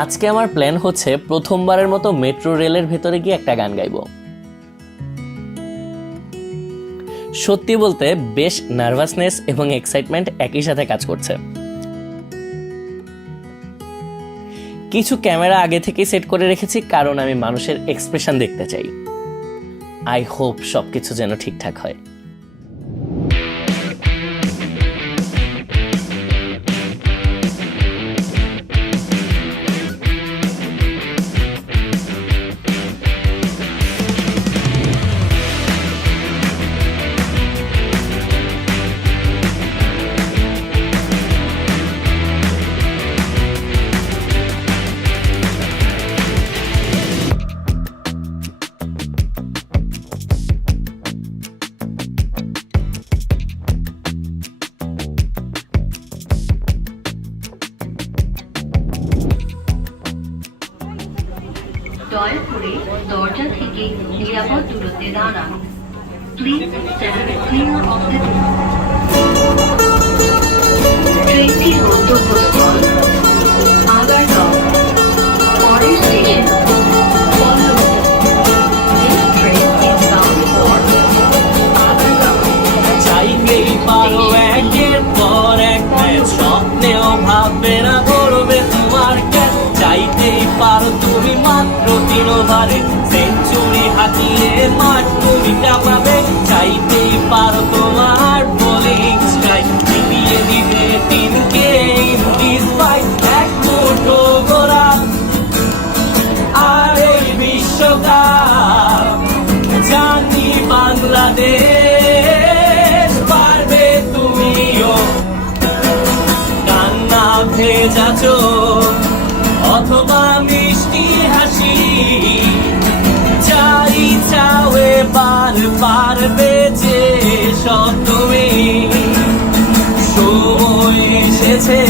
আজকে আমার প্ল্যান হচ্ছে প্রথমবারের মতো মেট্রো রেলের ভেতরে গিয়ে একটা গান গাইব। সত্যি বলতে বেশ নার্ভাসনেস এবং এক্সাইটমেন্ট একই সাথে কাজ করছে। কিছু ক্যামেরা আগে থেকেই সেট করে রেখেছি, কারণ আমি মানুষের এক্সপ্রেশন দেখতে চাই। আই হোপ সবকিছু যেন ঠিকঠাক হয়। দয়া করে দরজা থেকে নিরাপদ দূরত্বে দাঁড়ান। Please stand clear of the door. ট্রেনটির গন্তব্যস্থল আগারগাঁও, পরের station Pallabi. This train is bound for Agargaon. চাইতেই পারো একের পর এক ম্যাচ, স্বপ্নেও ভাববে না করবে তোমার ক্যাচ। চাইতেই পারো তুমি মাত্র 3 ওভারে সেঞ্চুরি হাঁকিয়ে মাঠ তুমি কাঁপাবে। চাইতেই পারো তোমার বোলিং স্ট্রাইক জিতিয়ে দিবে টিমকে ইন দিস ফাইট। এক মুঠো গোড়া আর এই বিশ্বকাপ, জানি বাংলাদেশ পারবে তুমিও। কান্না ভেজা চোখ অথবা মিষ্টি হাসি, চাই চাওয়ে বার পারবে যে সব তুমি। সময় এসেছে